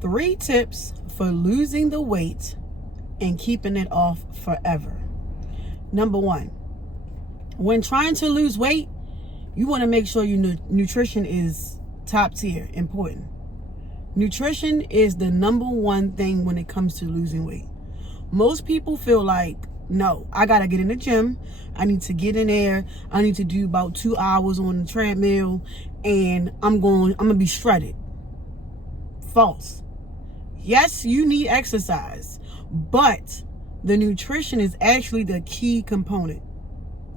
3 tips for losing the weight and keeping it off forever. Number 1, when trying to lose weight, you want to make sure your nutrition is top tier, important. Nutrition is the number 1 thing when it comes to losing weight. Most people feel like, no, I got to get in the gym. I need to get in there. I need to do about 2 hours on the treadmill and I'm going to be shredded. False. Yes, you need exercise, but the nutrition is actually the key component.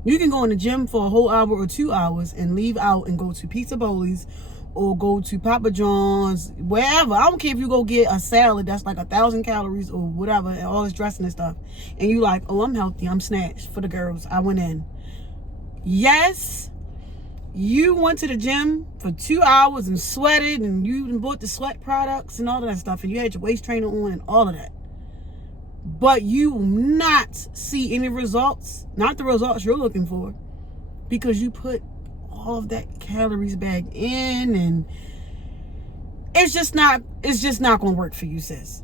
You can go in the gym for a whole hour or 2 hours and leave out and go to Pizza Bowlies or go to Papa John's, wherever. I don't care if you go get a salad that's like 1,000 calories or whatever, and all this dressing and stuff. And you like, oh, I'm healthy. I'm snatched for the girls. I went in. Yes, you went to the gym for 2 hours and sweated and you bought the sweat products and all of that stuff. And you had your waist trainer on and all of that. But you will not see any results, not the results you're looking for, because you put all of that calories back in, and it's just not going to work for you, sis.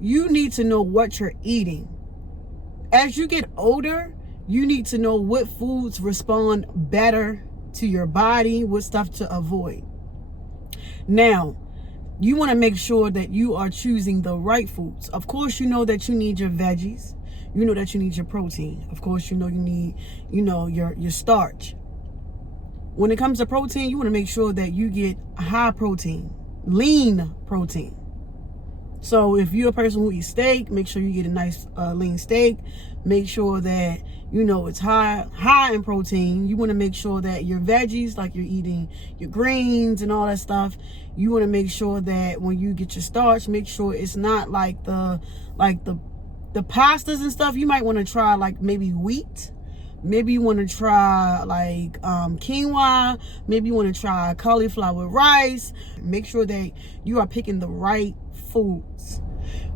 You need to know what you're eating. As you get older, you need to know what foods respond better to your body, what stuff to avoid. Now, you want to make sure that you are choosing the right foods. Of course, you know that you need your veggies. You know that you need your protein. Of course, you know you need, your starch. When it comes to protein, you want to make sure that you get high protein, lean protein. So if you're a person who eats steak, make sure you get a nice lean steak. Make sure that it's high in protein. You want to make sure that your veggies, like you're eating your greens and all that stuff, you want to make sure that when you get your starch, make sure it's not like the pastas and stuff. You might want to try like maybe wheat. Maybe you want to try like quinoa. Maybe you want to try cauliflower rice. Make sure that you are picking the right foods.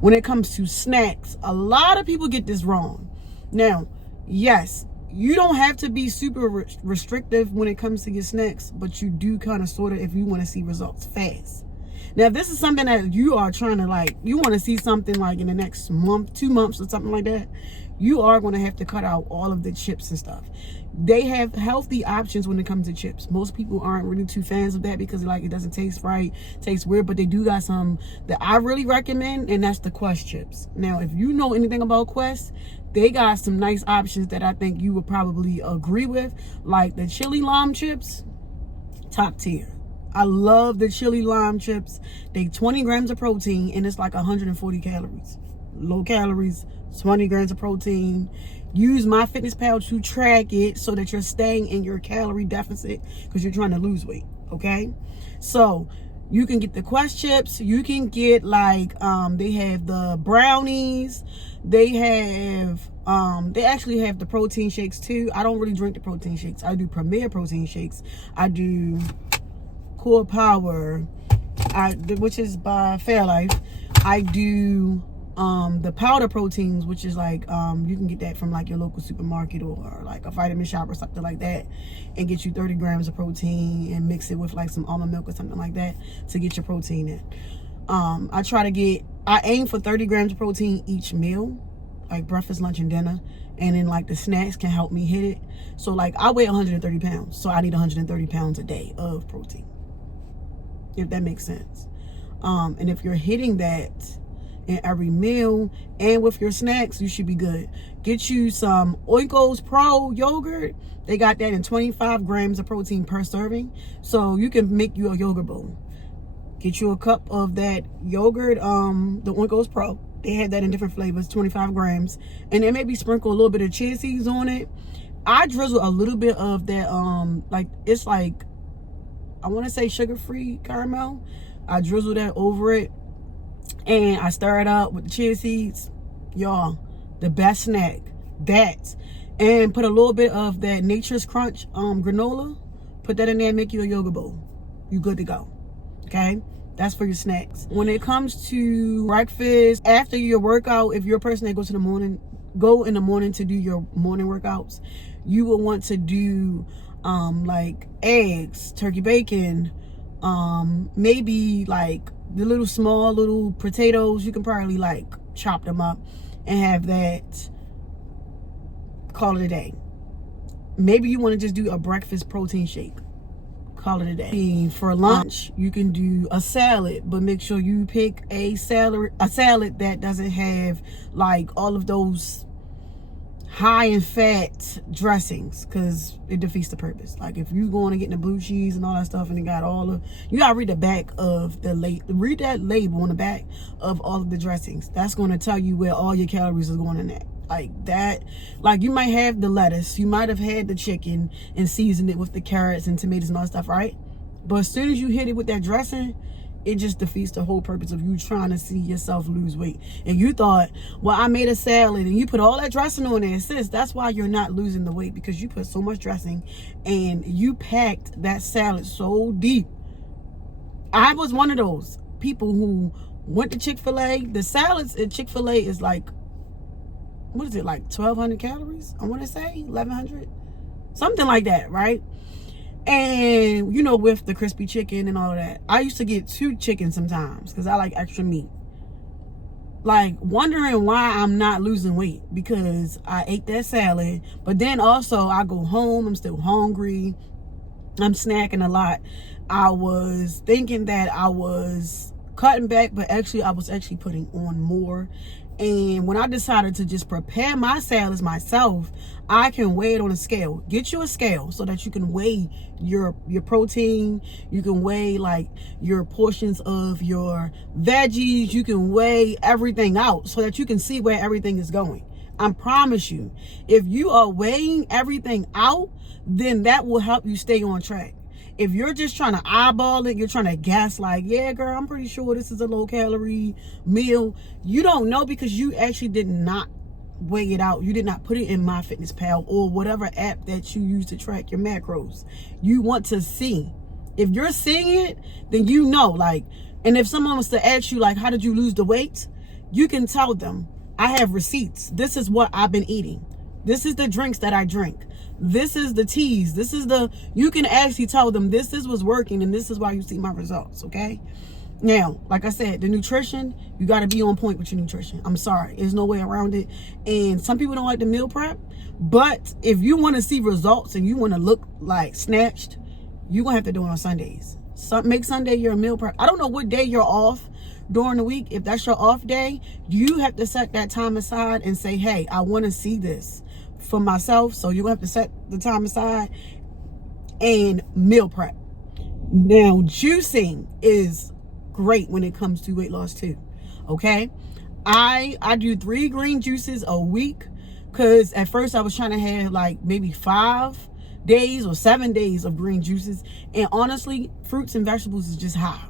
When it comes to snacks, a lot of people get this wrong. Now, yes, you don't have to be super restrictive when it comes to your snacks, but you do kind of sort of if you want to see results fast. Now, if this is something that you are trying to you want to see something like in the next month, 2 months or something like that, you are going to have to cut out all of the chips and stuff. They have healthy options when it comes to chips. Most people aren't really too fans of that because it doesn't taste right, tastes weird, but they do got some that I really recommend, and that's the Quest chips. Now, if you know anything about Quest, they got some nice options that I think you would probably agree with, like the chili lime chips, top tier. I love the chili lime chips. They 20 grams of protein and it's like 140 calories. Low calories, 20 grams of protein. Use MyFitnessPal to track it so that you're staying in your calorie deficit because you're trying to lose weight, okay? So you can get the Quest chips. You can get they have the brownies. They have, they actually have the protein shakes too. I don't really drink the protein shakes. I do Premier protein shakes. I do Core Power, which is by Fairlife. I do the powder proteins, which is you can get that from your local supermarket or a vitamin shop or something like that, and get you 30 grams of protein and mix it with some almond milk or something like that to get your protein in. I aim for 30 grams of protein each meal, like breakfast, lunch, and dinner, and then the snacks can help me hit it. So I weigh 130 pounds, so I need 130 pounds a day of protein, if that makes sense. And if you're hitting that in every meal and with your snacks, you should be good. Get you some Oikos Pro yogurt. They got that in 25 grams of protein per serving, so you can make you a yogurt bowl. Get you a cup of that yogurt, the Oikos Pro. They have that in different flavors, 25 grams, and then maybe sprinkle a little bit of chia seeds on it. I drizzle a little bit of that, I want to say sugar-free caramel. I drizzle that over it and I stir it up with the chia seeds. Y'all, the best snack. That. And put a little bit of that Nature's Crunch granola. Put that in there and make you a yogurt bowl. You good to go. Okay? That's for your snacks. When it comes to breakfast, after your workout, if you're a person that go in the morning to do your morning workouts, you will want to do eggs, turkey bacon, maybe the little small little potatoes, you can probably like chop them up and have that. Call it a day. Maybe you want to just do a breakfast protein shake. Call it a day. For lunch, you can do a salad, but make sure you pick a salad that doesn't have like all of those high in fat dressings, because it defeats the purpose. Like if you going to get the blue cheese and all that stuff and it got all of, you gotta read the back of the read that label on the back of all of the dressings. That's going to tell you where all your calories are going in at. Like that, like you might have the lettuce, you might have had the chicken and seasoned it with the carrots and tomatoes and all that stuff, right? But as soon as you hit it with that dressing, it just defeats the whole purpose of you trying to see yourself lose weight. And you thought, well, I made a salad and you put all that dressing on there. Sis, that's why you're not losing the weight, because you put so much dressing and you packed that salad so deep. I was one of those people who went to Chick-fil-A. The salads at Chick-fil-A is like, what is it, like 1,200 calories? I want to say 1,100, something like that, right? And you know, with the crispy chicken and all of that, I used to get 2 chickens sometimes because I like extra meat. Like wondering why I'm not losing weight, because I ate that salad, but then also I go home, I'm still hungry, I'm snacking a lot. I was thinking that I was cutting back, but actually I was actually putting on more. And when I decided to just prepare my salads myself, I can weigh it on a scale. Get you a scale so that you can weigh your protein. You can weigh like your portions of your veggies. You can weigh everything out so that you can see where everything is going. I promise you, if you are weighing everything out, then that will help you stay on track. If you're just trying to eyeball it, you're trying to guess like, yeah, girl, I'm pretty sure this is a low calorie meal. You don't know, because you actually did not weigh it out. You did not put it in MyFitnessPal or whatever app that you use to track your macros. You want to see. If you're seeing it, then you know, like, and if someone was to ask you, like, how did you lose the weight? You can tell them, I have receipts. This is what I've been eating. This is the drinks that I drink. This is the teas. This is the, you can actually tell them this is what's working and this is why you see my results, okay? Now, like I said, the nutrition, you got to be on point with your nutrition. I'm sorry. There's no way around it. And some people don't like the meal prep. But if you want to see results and you want to look like snatched, you're going to have to do it on Sundays. Make Sunday your meal prep. I don't know what day you're off during the week. If that's your off day, you have to set that time aside and say, hey, I want to see this for myself. So you have to set the time aside and meal prep. Now, juicing is great when it comes to weight loss too. Okay, I do 3 green juices a week, because at first I was trying to have like maybe 5 days or 7 days of green juices, and honestly, fruits and vegetables is just high.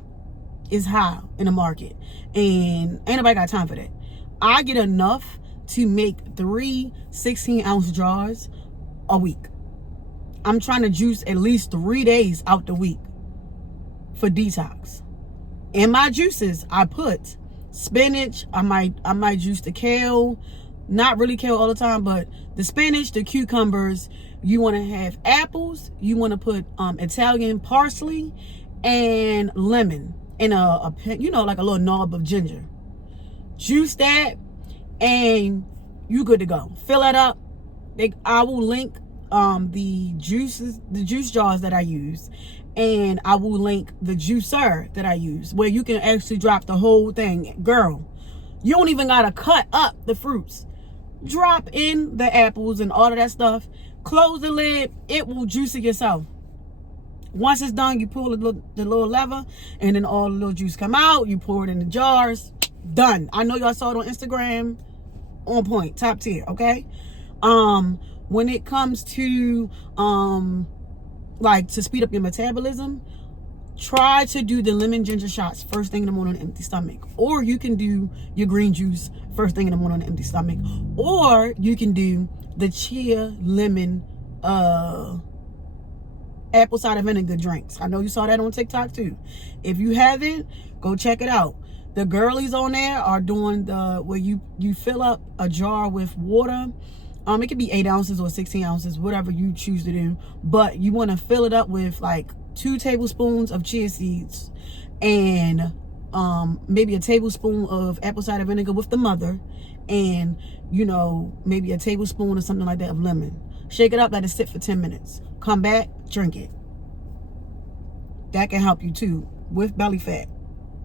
It's high in the market, and ain't nobody got time for that. I get enough to make 3 16-ounce jars a week. I'm trying to juice at least 3 days out the week for detox. In my juices, I put spinach. I might juice the kale, not really kale all the time, but the spinach, the cucumbers. You want to have apples. You want to put Italian parsley and lemon and a you know, like a little knob of ginger. Juice that, and you good to go. Fill it up. I will link the juice jars that I use, and I will link the juicer that I use, where you can actually drop the whole thing. Girl, you don't even gotta cut up the fruits. Drop in the apples and all of that stuff. Close the lid. It will juice it yourself. Once it's done, you pull the little lever, and then all the little juice come out. You pour it in the jars. Done. I know y'all saw it on Instagram. On point. Top tier. Okay. When it comes to like to speed up your metabolism, try to do the lemon ginger shots first thing in the morning on an empty stomach. Or you can do your green juice first thing in the morning on an empty stomach. Or you can do the chia lemon apple cider vinegar drinks. I know you saw that on TikTok too. If you haven't, go check it out. The girlies on there are doing the where you fill up a jar with water. It could be 8 ounces or 16 ounces, whatever you choose to do. But you want to fill it up with like 2 tablespoons of chia seeds and maybe a tablespoon of apple cider vinegar with the mother, and maybe a tablespoon or something like that of lemon. Shake it up, let it sit for 10 minutes. Come back, drink it. That can help you too with belly fat.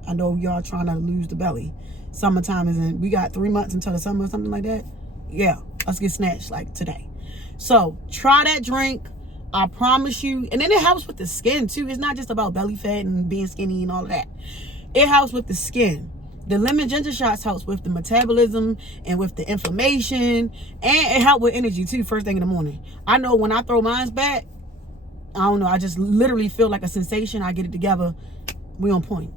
I know y'all trying to lose the belly. Summertime is in. We got 3 months until the summer or something like that. Yeah, let's get snatched like today. So try that drink. I promise you. And then it helps with the skin too. It's not just about belly fat and being skinny and all of that. It helps with the skin. The lemon ginger shots helps with the metabolism and with the inflammation, and it helps with energy too first thing in the morning. I know when I throw mine back, I don't know, I just literally feel like a sensation. I get it together, we on point.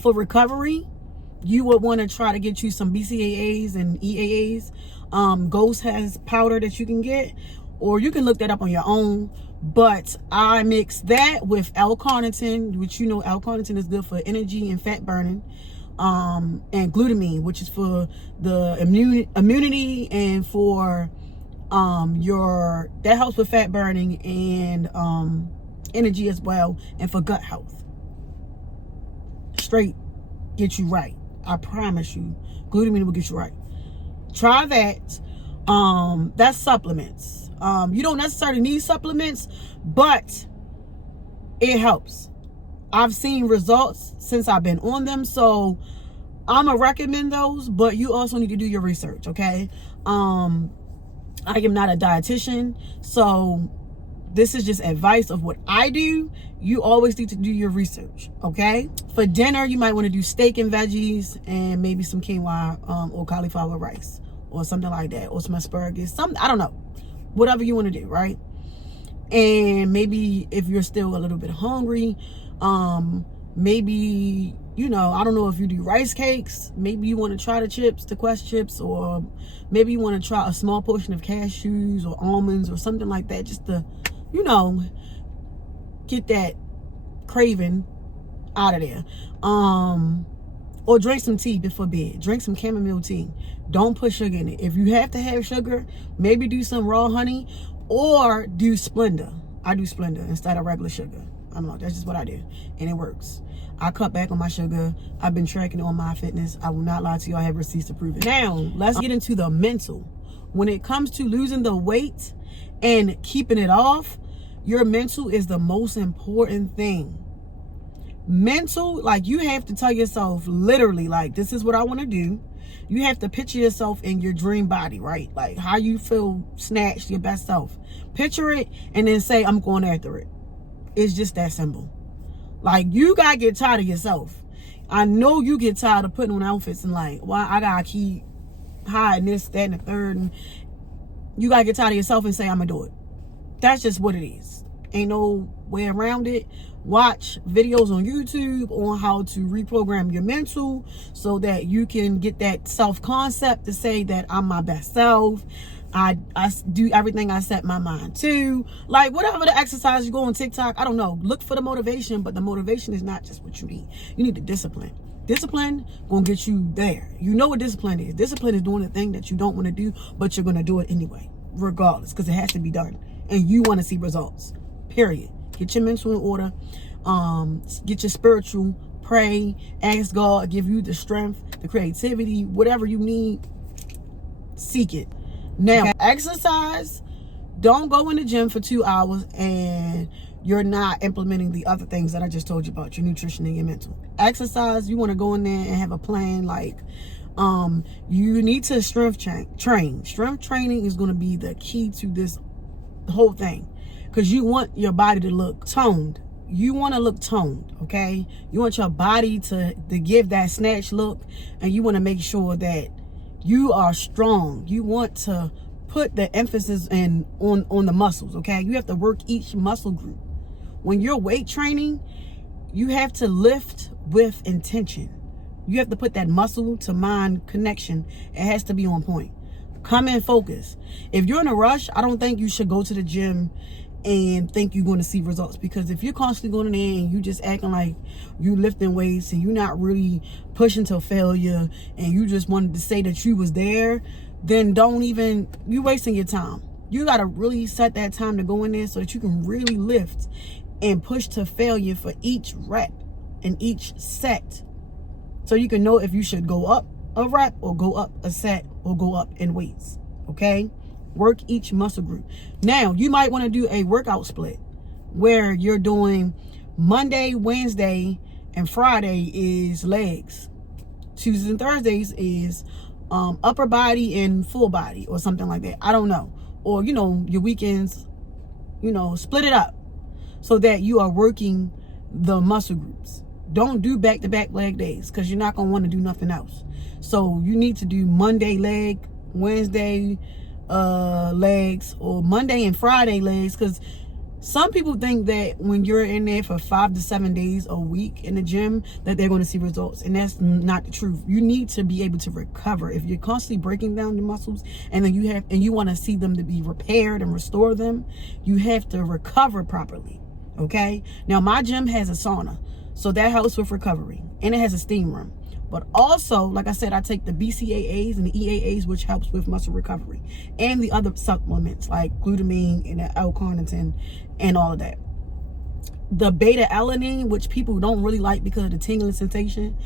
For recovery, you would want to try to get you some BCAAs and EAAs. Ghost has powder that you can get, or you can look that up on your own. But I mix that with L-carnitine, which L-carnitine is good for energy and fat burning, and glutamine, which is for the immunity and for that helps with fat burning and energy as well, and for gut health. Straight get you right. I promise you, glutamine will get you right. Try that. That's supplements. You don't necessarily need supplements, but it helps. I've seen results since I've been on them, so I'm gonna recommend those, but you also need to do your research, okay? I am not a dietitian, so this is just advice of what I do. You always need to do your research, okay? For dinner, you might want to do steak and veggies and maybe some quinoa or cauliflower rice or something like that, or some asparagus, I don't know. Whatever you want to do, right? And maybe if you're still a little bit hungry, maybe, I don't know if you do rice cakes, maybe you want to try the Quest chips, or maybe you want to try a small portion of cashews or almonds or something like that, just to, get that craving out of there. Or drink some tea before bed. Drink some chamomile tea. Don't put sugar in it. If you have to have sugar, maybe do some raw honey or do Splenda. I do Splenda instead of regular sugar. I don't know. That's just what I do. And it works. I cut back on my sugar. I've been tracking it on MyFitness. I will not lie to you. I have receipts to prove it. Now, let's get into the mental. When it comes to losing the weight and keeping it off, your mental is the most important thing. Mental, like, you have to tell yourself literally, like, this is what I want to do. You have to picture yourself in your dream body, right? Like how you feel snatched, your best self. Picture it and then say, I'm going after it. It's just that simple. Like, you gotta get tired of yourself. I know you get tired of putting on outfits and like, well, I gotta keep hiding this, that, and the third. And you gotta get tired of yourself and say, I'm gonna do it. That's just what it is. Ain't no way around it. Watch videos on YouTube on how to reprogram your mental so that you can get that self-concept to say that I'm my best self. I do everything I set my mind to. Like, whatever the exercise, you go on TikTok, I don't know. Look for the motivation, but the motivation is not just what you need. You need the discipline. Discipline gonna get you there. You know what discipline is. Discipline is doing the thing that you don't want to do, but you're gonna do it anyway, regardless, because it has to be done. And you want to see results. Period. Get your mental in order. Get your spiritual. Pray. Ask God. Give you the strength, the creativity, whatever you need. Seek it. Now, exercise. Don't go in the gym for 2 hours and you're not implementing the other things that I just told you about, your nutrition and your mental. Exercise, you want to go in there and have a plan. Like, you need to strength train. Strength training is going to be the key to this whole thing, because you want your body to look toned. You want to look toned, okay? You want your body to give that snatch look, and you want to make sure that you are strong. You want to put the emphasis on the muscles, okay? You have to work each muscle group. When you're weight training, you have to lift with intention. You have to put that muscle to mind connection. It has to be on point. Come in focus. If you're in a rush, I don't think you should go to the gym and think you're going to see results, because if you're constantly going in there and you just acting like you lifting weights and you're not really pushing to failure and you just wanted to say that you was there, then you're wasting your time. You got to really set that time to go in there so that you can really lift and push to failure for each rep and each set. so you can know if you should go up a rep or go up a set or go up in weights. Okay, work each muscle group. Now you might want to do a workout split where you're doing Monday, Wednesday, and Friday is legs. Tuesdays and Thursdays is upper body and full body or something like that. I don't know. Or, you know, your weekends, you know, split it up so that you are working the muscle groups. Don't do back-to-back leg days because you're not going to want to do nothing else. So you need to do Monday leg, Wednesday legs, or Monday and Friday legs, because some people think that when you're in there for 5 to 7 days a week in the gym that they're going to see results, and that's not the truth. You need to be able to recover. If you're constantly breaking down the muscles and then you want to see them to be repaired and restore them, you have to recover properly. Okay, now my gym has a sauna, so that helps with recovery, and it has a steam room. But also, like I said, I take the BCAAs and the EAAs, which helps with muscle recovery, and the other supplements like glutamine and L-carnitine and all of that. The beta-alanine, which people don't really like because of the tingling sensation,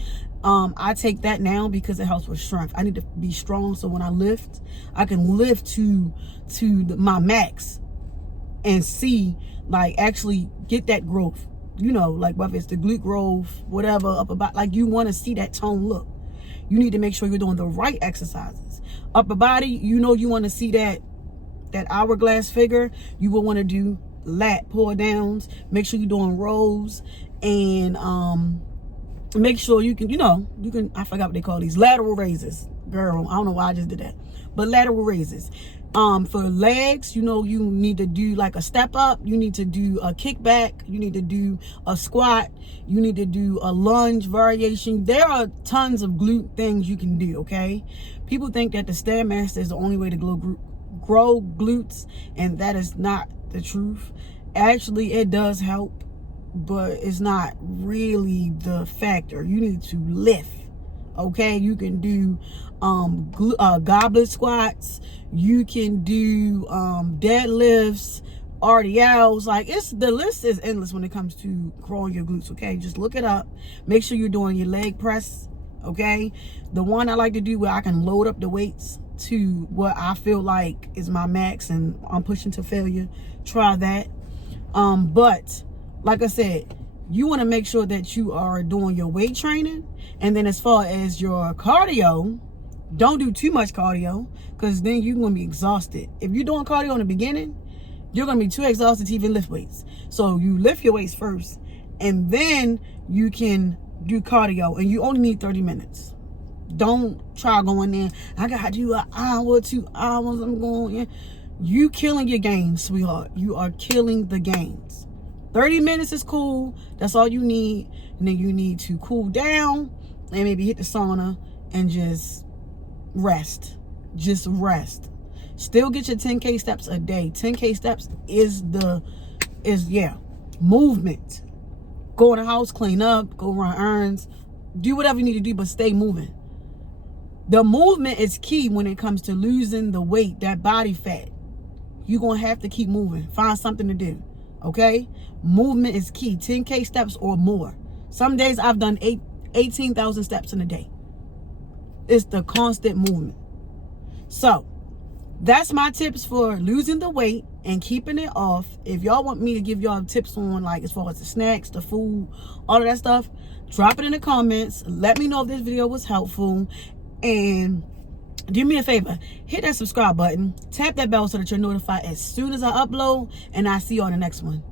I take that now because it helps with strength. I need to be strong, so when I lift, I can lift to my max and see, like, actually get that growth. You know, like whether it's the glute growth, whatever, up about, like you want to see that tone look. You need to make sure you're doing the right exercises. Upper body, you know, you want to see that hourglass figure. You will want to do lat pull downs. Make sure you're doing rows, and make sure you can, I forgot what they call these, lateral raises. Girl, I don't know why I just did that, but lateral raises. For legs, you know, you need to do like a step up, you need to do a kickback, you need to do a squat, you need to do a lunge variation. There are tons of glute things you can do. Okay, people think that the Stairmaster is the only way to grow glutes, and that is not the truth. Actually, it does help, but it's not really the factor. You need to lift. Okay, you can do goblet squats, you can do deadlifts, RDLs. Like, the list is endless when it comes to growing your glutes. Okay, just look it up. Make sure you're doing your leg press. Okay, the one I like to do where I can load up the weights to what I feel like is my max and I'm pushing to failure. Try that. But like I said, you want to make sure that you are doing your weight training. And then as far as your cardio, don't do too much cardio, because then you're going to be exhausted. If you're doing cardio in the beginning, you're going to be too exhausted to even lift weights. So you lift your weights first, and then you can do cardio, and you only need 30 minutes. Don't try going there, I got to do an hour, 2 hours, I'm going in. You killing your gains, sweetheart. You are killing the gains. 30 minutes is cool. That's all you need. And then you need to cool down and maybe hit the sauna and just rest. Just rest. Still get your 10K steps a day. 10K steps is movement. Go in the house, clean up, go run errands, do whatever you need to do, but stay moving. The movement is key when it comes to losing the weight, that body fat. You're going to have to keep moving. Find something to do. Okay? Movement is key. 10K steps or more. Some days I've done 18,000 steps in a day. It's the constant movement. So, that's my tips for losing the weight and keeping it off. If y'all want me to give y'all tips on, like, as far as the snacks, the food, all of that stuff, drop it in the comments. Let me know if this video was helpful. And do me a favor, hit that subscribe button, tap that bell so that you're notified as soon as I upload, and I'll see you on the next one.